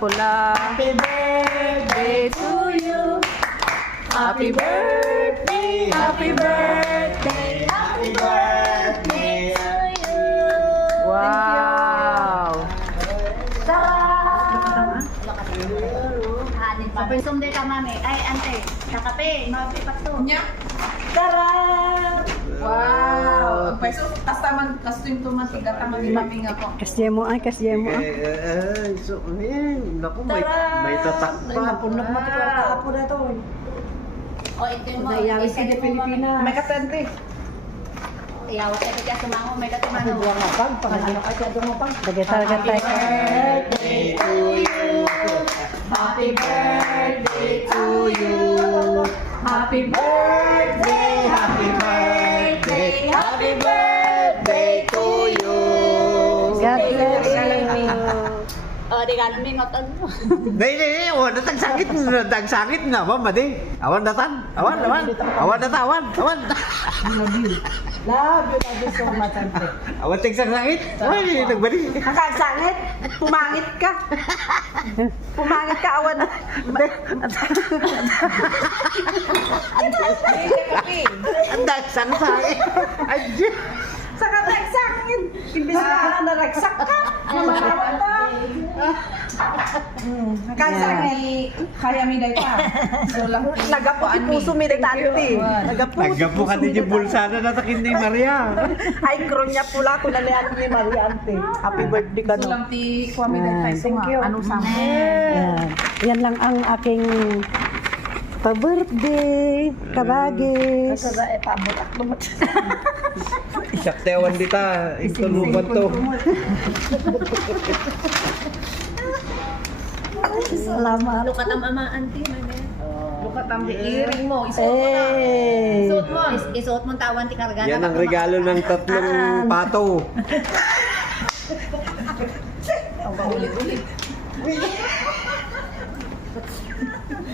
pula. Happy birthday to you. Happy birthday, happy birthday. Happy birthday to you. Wow. Sumde ka, mami. Ay, ante. Kakape. Mapipat to. Nya? Tara! Wow! Peso, tas taman, kasto yung tumatiga, taman imaming ako. Kasya mo ay, kasya mo. So, naku, may tatak pa. Punog mo ito. Kapo na ito. O, ito yung mga. Naiyawi si de Pilipinas. May katente. Iyawa tayo kaya sumango. May katumano. Tagay-tagay. Birthday to you. Happy birthday to you. Happy birthday, happy birthday, happy birthday to you. God bless you. Oh, di ka mingotan mo. Nay, awan datang sakit na ba, madi? Awan datan, awan. Love you so much, ante. Awan tigsang sakit. Uy, nagbali. Nakagsangit, pumangit ka. Pumangit ka, awan. Ang dagsang sakit. Ay, Saka nagsangit. Imbis na naragsak ka. Kagsangit. Kaya mi day pa. So lang. Nagaputi puso mi dati. nagapo ka din yung bulsa na natakin ni Maria. Ay, kronya pula ko na ni Maria, ante. Happy birthday ka, So no? lang ti kwami day tayo. Thank you. Ano sa Yan. Yan lang ang aking pa-birthday, kabagis. Isaktewan dita, ituluban to. Salamat. Lukat ang ama, auntie. lukat ang iring mo. Isuot mo na. Hey. Isuot mo. Isuot mong tawan, ti kargana. Yan ang regalo ng tatlong pato. Ulit-ulit.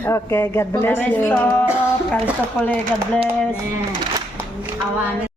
Okay, God bless you. Kalisto pole, God bless. Awanin.